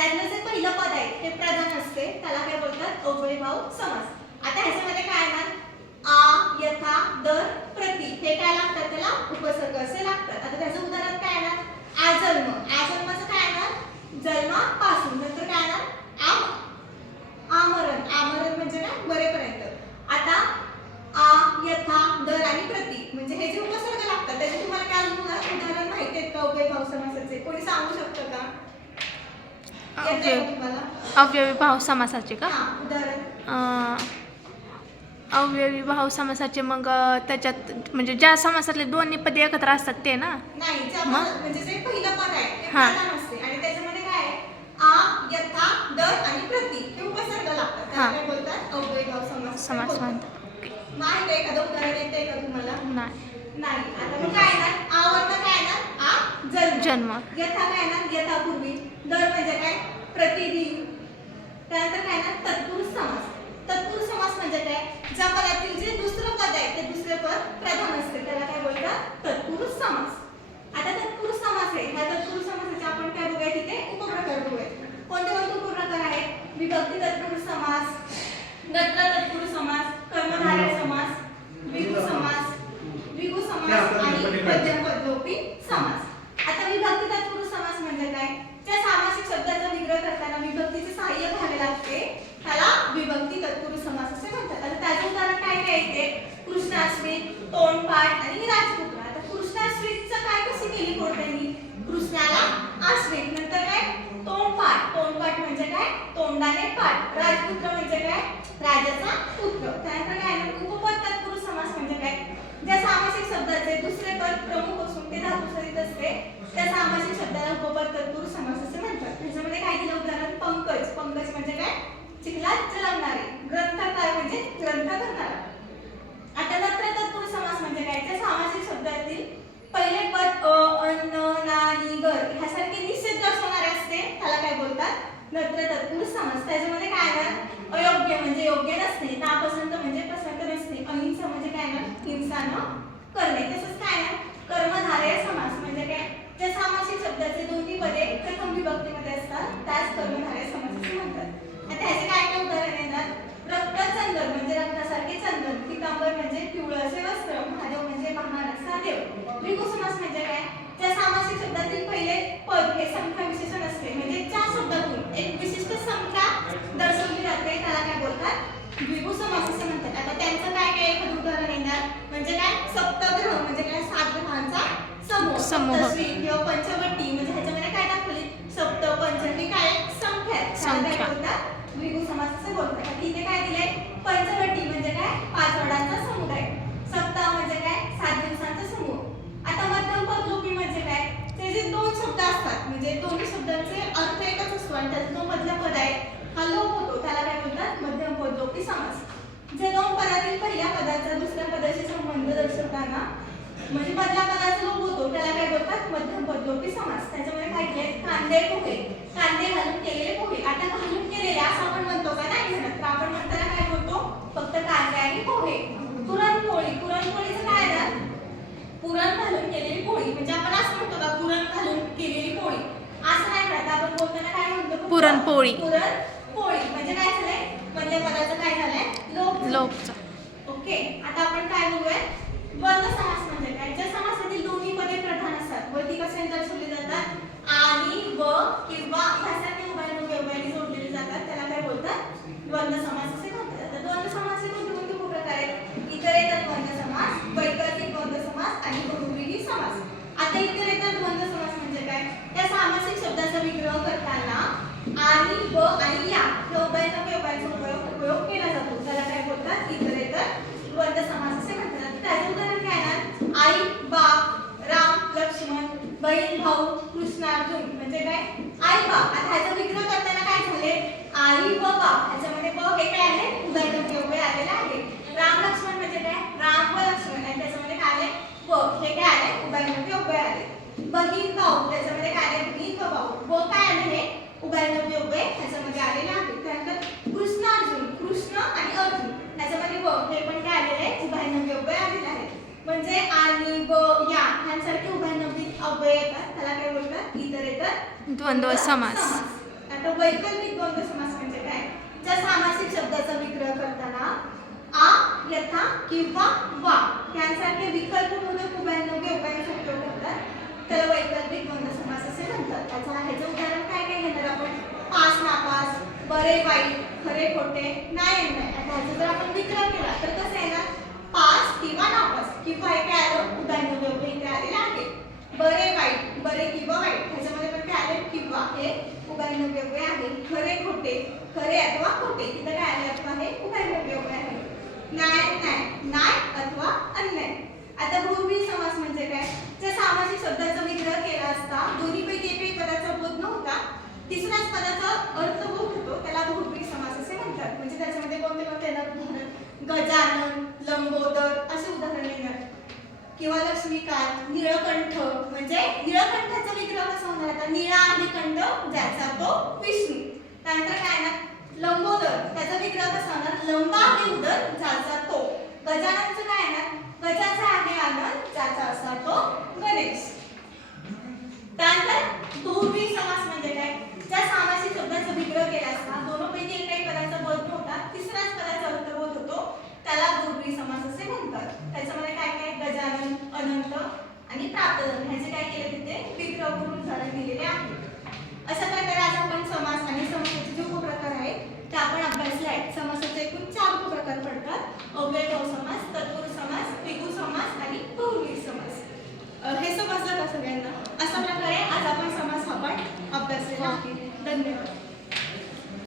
त्यातलं जे पहिलं पद आहे ते प्रधान असते, त्याला काय बोलतात अव्ययीभाव समास. आता ह्याच्यामध्ये काय येणार आ, यथा, दर, प्रति हे काय लागतात, त्याला उपसर्ग असे लागतात. आता त्याचं उदाहरण काय येणार आजन्म. आजन्माचं काय येणार जन्मापासून. नंतर काय येणार आमरण. आमरण म्हणजे काय मरेपर्यंत. आता आ, यथा, दर आणि प्रति म्हणजे हे जे उपसर्ग लागतात त्याचे तुम्हाला काय उदाहरण माहिती आहेत का अव्ययीभाव समासाचे? कोणी सांगू शकतं का? अव्ययीभाव समासाचे का? उदाहरण अव्ययीभाव समासाचे मग त्याच्यात म्हणजे ज्या समासातले दोन्ही पदे एकत्र असतात ते ना? नाही, म्हणजे जे पहिलं पद आहे ते प्रधान असते आणि त्याच्यामध्ये काय आहे आ, यथा, दर आणि प्रति हे उपसर्ग लागतात. त्याला काय बोलतात अव्ययीभाव समास म्हणतात. माहिती आहे एखादं उदाहरण येतंय का तुम्हाला? नाही. आता मग काय येणार आ वरनं काय येणार आ जन्म. यथा काय येणार यथापूर्वी. दर म्हणजे काय प्रतिदिन. त्यानंतर काय येणार तत्पुरुष समास. तत्पुरुष समास म्हणजे काय ज्या पदातील जे दुसरं पद आहे ते दुसरे पद प्रधान असते त्याला काय बोलतात तत्पुरुष समास. आता तत्पुरुष समास आहे, ह्या तत्पुरुष समासाचे आपण काय बघूया तिथे उपप्रकार बघूया. कोणते कोणते उपप्रकार आहेत? विभक्ती तत्पुरुष समास, नत्र तत्पुरुष समास, कर्मधारय समास, द्विगु समास, द्विगु समास आणि मध्यम पदलोपी समास. आता विभक्ती तत्पुरुष समास म्हणजे काय त्या सामासिक शब्दाचा विग्रह करताना विभक्तीचे सहाय्य घ्यावे लागते त्याला विभक्ती तत्पुरुष समास असे म्हणतात. आता त्याचे उदाहरण काय काय येते कृष्णाश्रित, तोंडपाठ आणि राजपुत्र. आता कृष्णाश्रितचं काय कशी केली कोणत्यांनी कृष्णाला आश्रित. नंतर काय तोंडपाठ. तोंडपाठ म्हणजे काय तोंडाने पाठ. राजपुत्र म्हणजे काय राजाचा पुत्र. त्यानंतर काय उपपद तत्पुरुष समास म्हणजे काय ज्या सामासिक शब्दाचे दुसरे पद प्रमुख असून ते धातुसहित असते त्या सामासिक शब्दाला उपपद तत्पुरुष समास असे म्हणतात. त्याच्यामध्ये काय दिलं उदाहरण पंकज. पंकज म्हणजे काय चिखलात जलवणारे. ग्रंथकार म्हणजे ग्रंथ करणारा. आता नत्र तत्पुरुष समास म्हणजे काय त्या सामासिक शब्दातील पहिले पद अ, अन्न, ना, नि, गर ह्यासारखे निषेध दर्शवणारे असते त्याला काय बोलतात नत्र तत्पुरुष समास. त्याच्यामध्ये काय येणार अयोग्य म्हणजे योग्य नसणे, नापसंत म्हणजे पसंत नसणे, अहिंसा म्हणजे काय येणार हिंसा न करणे. तसंच काय येणार कर्मधारय समास म्हणजे काय त्या सामासिक शब्दाचे दोन्ही पदे प्रथम विभक्तीमध्ये असतात त्यास कर्मधारय समास असे म्हणतात. आता ह्याचे काय काय उदाहरण येणार रक्तचंदन म्हणजे रक्तासारखे चंदन, पितांबर म्हणजे पिवळं असे वस्त्र, महादेव म्हणजे महान असा देव. द्विगु समास म्हणजे काय त्या सामासिक शब्दातील पहिले पद हे संख्या विशेषण असते म्हणजे त्या शब्दातून एक विशिष्ट संख्या दर्शवली जाते त्याला काय बोलतात द्विगु समास असे म्हणतात. आता त्यांचं काय काय एखादं उदाहरण येणार म्हणजे काय सप्तग्रह म्हणजे काय 7 ग्रहांचा समूह. सप्तश्री किंवा पंचवटी म्हणजे ह्याच्यामध्ये काय दाखवली सप्त पंच हे काय संख्या काय बोलतात द्विगु समास असे बोलतात. आता इथे काय दिले पंचवटी म्हणजे काय 5 वडांचा समुदाय. सप्ताह म्हणजे काय 7 दिवसांचा समूह. आता मध्यम पदलोपी म्हणजे काय ते जे दोन शब्द असतात म्हणजे दोन्ही शब्दांचे अर्थ एकच असतो आणि त्याचा जो मधला पद आहे हा लोप होतो त्याला काय बोलतात मध्यम पदलोपी समास. जे दोन पदातील पहिल्या पदाचा दुसऱ्या पदाशी संबंध दर्शवताना म्हणजे मधल्या पदाचा लोप होतो त्याला काय बोलतात मध्यम पदलोपी समास. त्याच्यामध्ये काय केले कांदे पोहे, कांदे घालून केलेले पोहे. आता घालून केलेले असं आपण म्हणतो का नाही म्हणत तर आपण म्हणताना काय बोलतो फक्त कांदे आणि पोहे. पुरणपोळी, पुरणपोळीचं काय आहे पुरण घालून केलेली पोळी म्हणजे आपण असं म्हणतो का पुरण घालून केलेली पोळी असं नाही म्हणत आपण बोलताना काय म्हणतो पुरणपोळी. पुरणपोळी म्हणजे काय झालंय मधल्या पदाचं काय झालंय लोपचं. ओके. आता आपण काय बघूया द्वंद्व समास म्हणजे काय ज्या समासातील दोन्ही पदे प्रधान असतात व ती कशाने दर्शवली जातात आणि व किंवा ह्यासारखे उभयनिष्ठ जोडलेले जातात त्याला काय बोलतात द्वंद्व समास असे म्हणतात. आता द्वंद्व समास कोणते कोणते प्रकार आहेत इतरेतर द्वंद्व समास, वैकल्पिक द्वंद्व समास आणि बहुव्रीही समास. आता इतरेतर द्वंद्व समास म्हणजे काय त्या सामासिक शब्दाचा विग्रह करताना आणि व आणि या हे उभयचा उपयोग केला जातो त्याला काय बोलतात इतरेतर द्वंद्व समास असे म्हणतात. त्याचे उदाहरण काय आहे आई, बाप, राम, लक्ष्मण, बहीण, भाऊ, कृष्ण, अर्जुन म्हणजे काय आई बाप. आता ह्याचा विग्रह करताना काय झाले आई व बाप ह्याच्यामध्ये ब हे काय आले उभयनिष्ठ आलेले आहे. राम लक्ष्मण म्हणजे काय राम व लक्ष्मण आणि त्याच्यामध्ये काय आले व हे काय आले उभयनिष्ठ आले. बहीण भाऊ त्याच्यामध्ये काय आले बहीण व भाऊ व काय आले हे उभयनिष्ठ ह्याच्यामध्ये आलेले आहे. त्यानंतर कृष्ण अर्जुन, कृष्ण आणि अर्जुन ह्याच्यामध्ये व हे पण काय आलेले उभयनिष्ठ आलेले आहे. म्हणजे आणि व या ह्यांसारखे उभयनिष्ठ अव्यय येतात त्याला काय बोलतात इतरेतर द्वंद्व समास. आता आता वैकल्पिक द्वंद्व समास म्हणजे काय? ज्या सामासिक शब्दाचा विग्रह करताना आ, यथा किंवा वा यांसारखे विकल्पबोधक उभयनव्य उभयाचा उपयोग करतात, त्याला वैकल्पिक द्वंद्व समास असे म्हणतात. ह्याचं उदाहरण काय काय घेणार आपण? पास नापास, बरे वाईट, खरे खोटे, नाही नाही. आता ह्याचा जर आपण विग्रह केला तर कसं येणार? पास किंवा नापास, किंवा हे काय आलं? उभयनव्य उभय इथे आलेलं आहे. बरे वाईट, बरे किंवा वाईट ह्याच्यामध्ये पण काय आले? किंवा हे उभयनव्य उभय आहे. खरे खोटे, खरे अथवा खोटे इथं काय आले? अथवा हे उभयनव्य उभय आहे. न्याय न्याय, न्याय अथवा अन्याय. आता बहुव्रीही समास म्हणजे काय? ज्या सामासिक शब्दाचा विग्रह केला असता दोन्हीपैकी एकही पदाचा बोध नव्हता, तिसऱ्याच पदाचा अर्थबोध होतो, त्याला बहुव्रीही समास असे म्हणतात. म्हणजे त्याच्यामध्ये कोणते कोणते येणार उदाहरण? गजानन, लंबोदर असे उदाहरण येणार. किंवा लक्ष्मीकांत, निळकंठ म्हणजे निळकंठाचा विग्रह कसा होणार? आता निळा आहे कंठ ज्याचा तो विष्णू. त्यानंतर काय ना लंबोदर त्याचा विग्रह कसा होणार? लंबा आहे उदर ज्याचा तो. गजाननचं काय येणार? गजाचा आहे आनंद ज्याचा असा तो गणेश. त्यानंतर बहुव्रीही समास म्हणजे काय? ज्या सामासिक शब्दाचा विग्रह केला असता दोनोंपैकी एकही पदाचा बोध नव्हता, तिसऱ्याच पदाचा अर्थबोध होतो, त्याला बहुव्रीही समास असे म्हणतात. त्याच्यामध्ये काय काय? गजानन, अनंत आणि प्राप्तधन ह्याचे काय केले तिथे विग्रह करून उदाहरण दिलेले आहे.